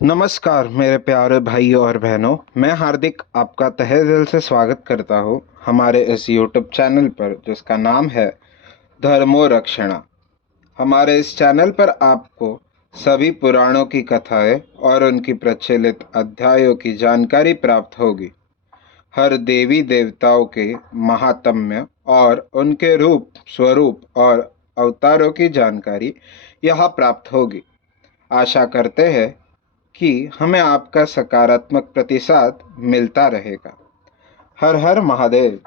नमस्कार मेरे प्यारे भाई और बहनों, मैं हार्दिक आपका तहे दिल से स्वागत करता हूँ हमारे इस यूट्यूब चैनल पर जिसका नाम है धर्मो रक्षणा। हमारे इस चैनल पर आपको सभी पुराणों की कथाएं और उनकी प्रचलित अध्यायों की जानकारी प्राप्त होगी। हर देवी देवताओं के महात्म्य और उनके रूप स्वरूप और अवतारों की जानकारी यहाँ प्राप्त होगी। आशा करते हैं कि हमें आपका सकारात्मक प्रतिसाद मिलता रहेगा। हर हर महादेव।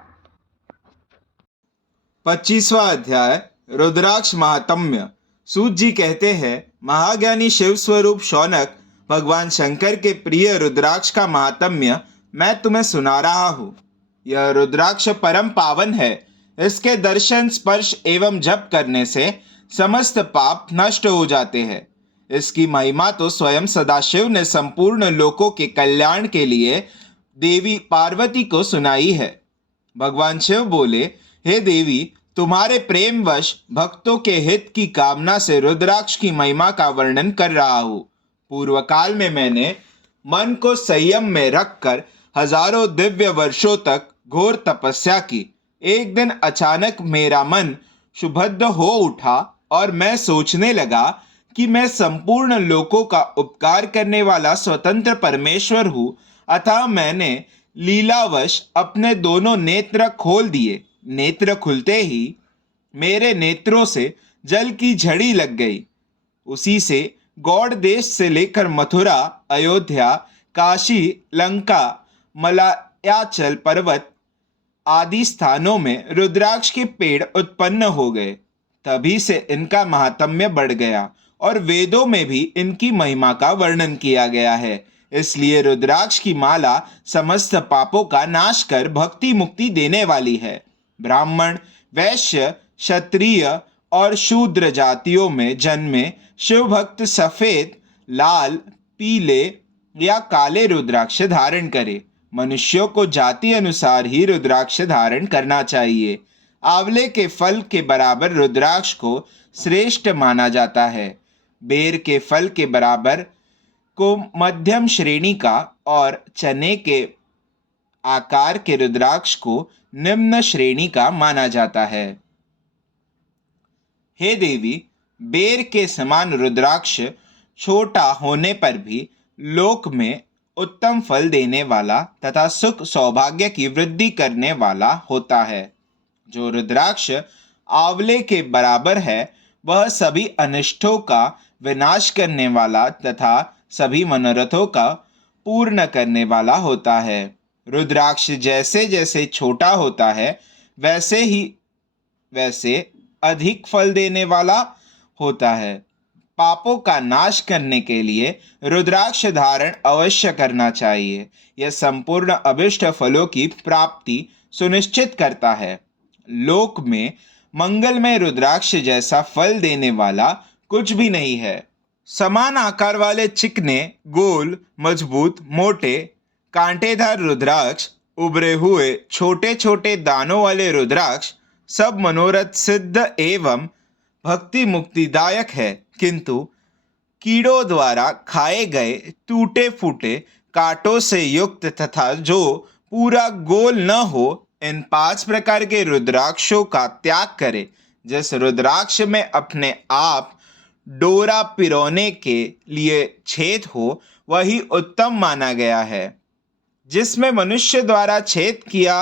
25वां अध्याय रुद्राक्ष महात्म्य। सूत जी कहते हैं, महाज्ञानी शिव स्वरूप शौनक, भगवान शंकर के प्रिय रुद्राक्ष का महात्म्य मैं तुम्हें सुना रहा हूँ। यह रुद्राक्ष परम पावन है। इसके दर्शन, स्पर्श एवं जप करने से समस्त पाप नष्ट हो जाते हैं। इसकी महिमा तो स्वयं सदाशिव ने संपूर्ण लोकों के कल्याण के लिए देवी पार्वती को सुनाई है। भगवान शिव बोले, हे देवी, तुम्हारे प्रेमवश भक्तों के हित की कामना से रुद्राक्ष की महिमा का वर्णन कर रहा हूँ। पूर्व काल में मैंने मन को संयम में रखकर हजारों दिव्य वर्षों तक घोर तपस्या की। एक दिन अचानक मेरा मन शुभद्ध हो उठा और मैं सोचने लगा कि मैं संपूर्ण लोकों का उपकार करने वाला स्वतंत्र परमेश्वर हूँ। अतः मैंने लीलावश अपने दोनों नेत्र खोल दिए। नेत्र खुलते ही मेरे नेत्रों से जल की झड़ी लग गई। उसी से गौड़ देश से लेकर मथुरा, अयोध्या, काशी, लंका, मलयाचल पर्वत आदि स्थानों में रुद्राक्ष के पेड़ उत्पन्न हो गए। तभी से इनका महात्म्य बढ़ गया और वेदों में भी इनकी महिमा का वर्णन किया गया है। इसलिए रुद्राक्ष की माला समस्त पापों का नाश कर भक्ति मुक्ति देने वाली है। ब्राह्मण, वैश्य, क्षत्रिय और शूद्र जातियों में जन्मे शिव भक्त सफेद, लाल, पीले या काले रुद्राक्ष धारण करे। मनुष्यों को जाति अनुसार ही रुद्राक्ष धारण करना चाहिए। आंवले के फल के बराबर रुद्राक्ष को श्रेष्ठ माना जाता है। बेर के फल के बराबर को मध्यम श्रेणी का और चने के आकार के रुद्राक्ष को निम्न श्रेणी का माना जाता है। हे देवी, बेर के समान रुद्राक्ष छोटा होने पर भी लोक में उत्तम फल देने वाला तथा सुख सौभाग्य की वृद्धि करने वाला होता है। जो रुद्राक्ष आंवले के बराबर है वह सभी अनिष्टों का विनाश करने वाला तथा सभी मनोरथों का पूर्ण करने वाला होता है। रुद्राक्ष जैसे जैसे छोटा होता है वैसे अधिक फल देने वाला होता है। पापों का नाश करने के लिए रुद्राक्ष धारण अवश्य करना चाहिए। यह संपूर्ण अभिष्ट फलों की प्राप्ति सुनिश्चित करता है। लोक में मंगलमय रुद्राक्ष जैसा फल देने वाला कुछ भी नहीं है। समान आकार वाले चिकने, गोल, मजबूत, मोटे, कांटेदार रुद्राक्ष, उभरे हुए छोटे छोटे दानों वाले रुद्राक्ष सब मनोरथ सिद्ध एवं भक्ति मुक्तिदायक है। किंतु कीड़ों द्वारा खाए गए टूटे फूटे कांटों से युक्त तथा जो पूरा गोल न हो, इन 5 प्रकार के रुद्राक्षों का त्याग करे। जिस रुद्राक्ष में अपने आप डोरा पिरोने के लिए छेद हो वही उत्तम माना गया है। जिसमें मनुष्य द्वारा छेद किया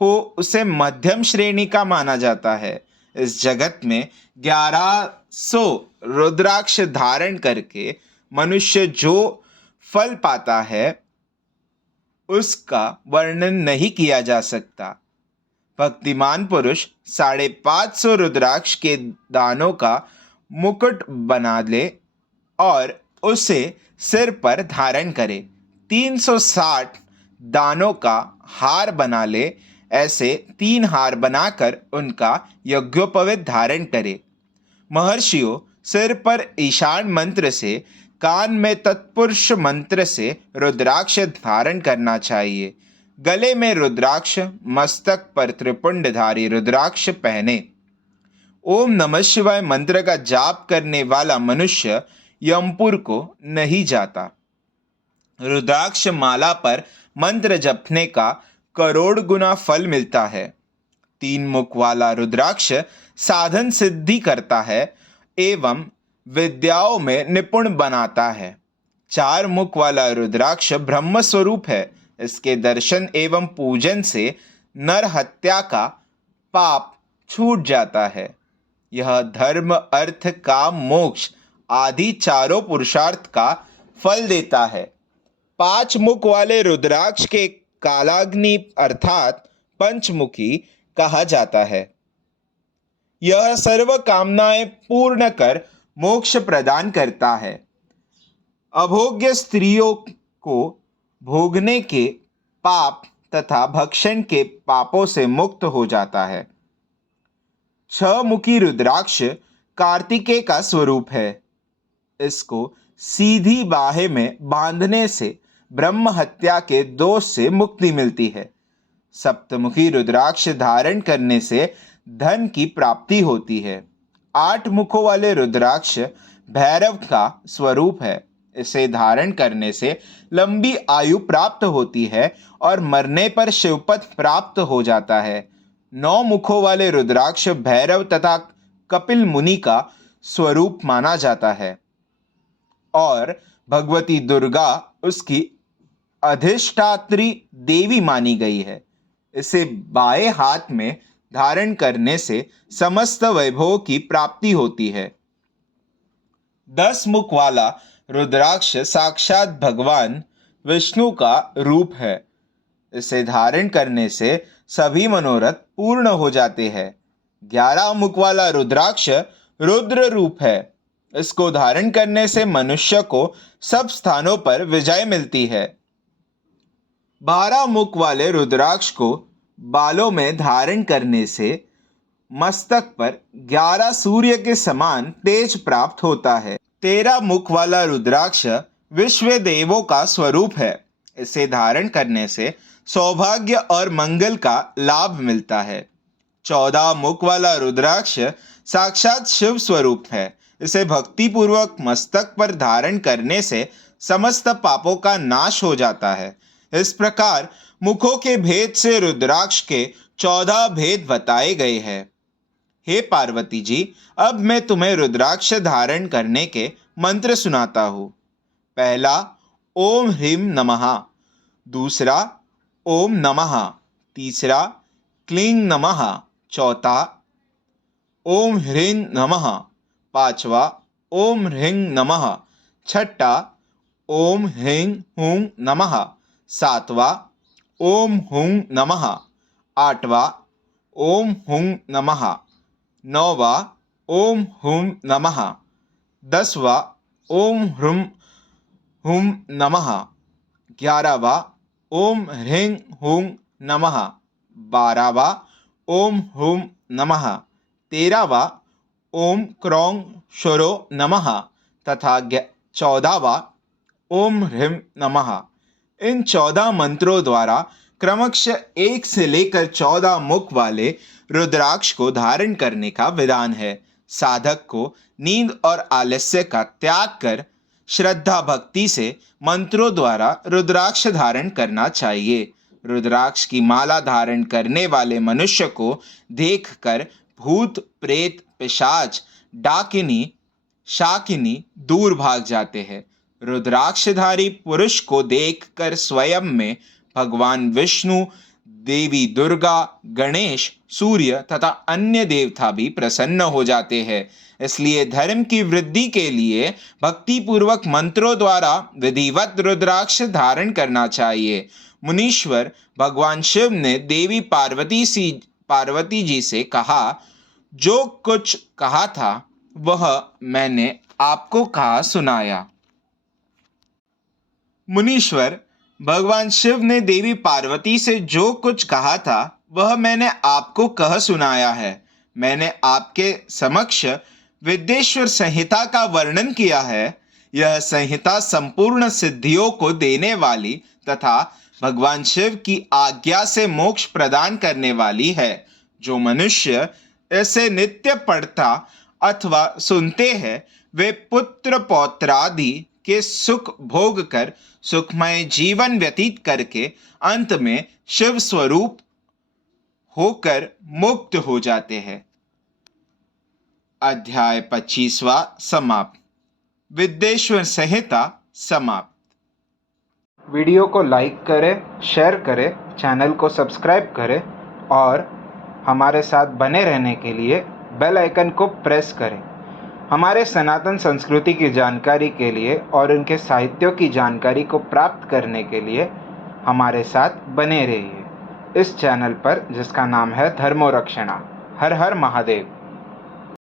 हो उसे मध्यम श्रेणी का माना जाता है। इस जगत में 1100 रुद्राक्ष धारण करके मनुष्य जो फल पाता है उसका वर्णन नहीं किया जा सकता। भक्तिमान पुरुष 550 रुद्राक्ष के दानों का मुकुट बना ले और उसे सिर पर धारण करे। 360 दानों का हार बना ले। ऐसे 3 हार बनाकर उनका यज्ञोपवीत धारण करे। महर्षियों, सिर पर ईशान मंत्र से, कान में तत्पुरुष मंत्र से रुद्राक्ष धारण करना चाहिए। गले में रुद्राक्ष, मस्तक पर त्रिपुंडधारी रुद्राक्ष पहने। ओम नमः शिवाय मंत्र का जाप करने वाला मनुष्य यमपुर को नहीं जाता। रुद्राक्ष माला पर मंत्र जपने का करोड़ गुना फल मिलता है। 3 मुख वाला रुद्राक्ष साधन सिद्धि करता है एवं विद्याओं में निपुण बनाता है। 4 मुख वाला रुद्राक्ष ब्रह्म स्वरूप है। इसके दर्शन एवं पूजन से नर हत्या का पाप छूट जाता है। यह धर्म, अर्थ, काम, मोक्ष आदि चारों पुरुषार्थ का फल देता है। 5 मुख वाले रुद्राक्ष के कालाग्नि अर्थात पंचमुखी कहा जाता है। यह सर्व कामनाएं पूर्ण कर मोक्ष प्रदान करता है। अभोग्य स्त्रियों को भोगने के पाप तथा भक्षण के पापों से मुक्त हो जाता है। 6 मुखी रुद्राक्ष कार्तिकेय का स्वरूप है। इसको सीधी बाहे में बांधने से ब्रह्म हत्या के दोष से मुक्ति मिलती है। सप्तमुखी रुद्राक्ष धारण करने से धन की प्राप्ति होती है। 8 मुखों वाले रुद्राक्ष भैरव का स्वरूप है। इसे धारण करने से लंबी आयु प्राप्त होती है और मरने पर शिवपद प्राप्त हो जाता है। 9 मुखों वाले रुद्राक्ष भैरव तथा कपिल मुनि का स्वरूप माना जाता है और भगवती दुर्गा उसकी अधिष्ठात्री देवी मानी गई है। इसे बाएं हाथ में धारण करने से समस्त वैभव की प्राप्ति होती है। 10 मुख वाला रुद्राक्ष साक्षात भगवान विष्णु का रूप है। इसे धारण करने से सभी मनोरथ पूर्ण हो जाते हैं। 11 मुख वाला रुद्राक्ष रुद्र रूप है। इसको धारण करने से मनुष्य को सब स्थानों पर विजय मिलती है। 12 मुख वाले रुद्राक्ष को बालों में धारण करने से मस्तक पर 11 सूर्य के समान तेज प्राप्त होता है। 13 मुख वाला रुद्राक्ष विश्व देवों का स्वरूप है। इसे धारण करने से सौभाग्य और मंगल का लाभ मिलता है। 14 मुख वाला रुद्राक्ष साक्षात शिव स्वरूप है। इसे भक्ति पूर्वक मस्तक पर धारण करने से समस्त पापों का नाश हो जाता है। इस प्रकार मुखों के भेद से रुद्राक्ष के 14 भेद बताए गए हैं। हे पार्वती जी, अब मैं तुम्हें रुद्राक्ष धारण करने के मंत्र सुनाता हूँ। पहला ओम ह्रीं नमः, दूसरा ओम नमः, तीसरा क्लीं नमः, चौथा ओम ह्रीं नमः, पांचवा ओम ह्रीं नमः, छठा ओम ह्रीं हूं नमः, सातवां ओम हूं नमः, आठवां ओम हूं नमः, नौवां ओम हूं नमः, 10वां ओम ह्रूं हूं नमः, 11वां ओम ह्रीं हूं नमः, 12वां ओम हूं नमः, 13वां ओम क्रौं क्षुरो नमः तथा 14वां ओम ह्रीं नमः। इन 14 मंत्रों द्वारा क्रमशः 1 से लेकर 14 मुख वाले रुद्राक्ष को धारण करने का विधान है। साधक को नींद और आलस्य का त्याग कर श्रद्धा भक्ति से मंत्रों द्वारा रुद्राक्ष धारण करना चाहिए। रुद्राक्ष की माला धारण करने वाले मनुष्य को देखकर भूत, प्रेत, पिशाच, डाकिनी, शाकिनी दूर भाग जाते हैं। रुद्राक्षधारी पुरुष को देखकर स्वयं में भगवान विष्णु, देवी दुर्गा, गणेश, सूर्य तथा अन्य देवता भी प्रसन्न हो जाते हैं। इसलिए धर्म की वृद्धि के लिए भक्ति पूर्वक मंत्रों द्वारा विधिवत रुद्राक्ष धारण करना चाहिए। मुनीश्वर भगवान शिव ने देवी पार्वती जी से कहा, जो कुछ कहा था वह मैंने आपको कहा सुनाया। मुनीश्वर भगवान शिव ने देवी पार्वती से जो कुछ कहा था वह मैंने आपको कह सुनाया है। मैंने आपके समक्ष विद्येश्वर संहिता का वर्णन किया है। यह संहिता संपूर्ण सिद्धियों को देने वाली तथा भगवान शिव की आज्ञा से मोक्ष प्रदान करने वाली है। जो मनुष्य इसे नित्य पढ़ता अथवा सुनते हैं वे पुत्र, पौत्रादि के सुख भोग कर सुखमय जीवन व्यतीत करके अंत में शिव स्वरूप होकर मुक्त हो जाते हैं। अध्याय 25वां समाप्त। विद्येश्वर संहिता समाप्त। वीडियो को लाइक करें, शेयर करें, चैनल को सब्सक्राइब करें और हमारे साथ बने रहने के लिए बेल आइकन को प्रेस करें। हमारे सनातन संस्कृति की जानकारी के लिए और उनके साहित्यों की जानकारी को प्राप्त करने के लिए हमारे साथ बने रहिए इस चैनल पर, जिसका नाम है धर्मो रक्षणा। हर हर महादेव।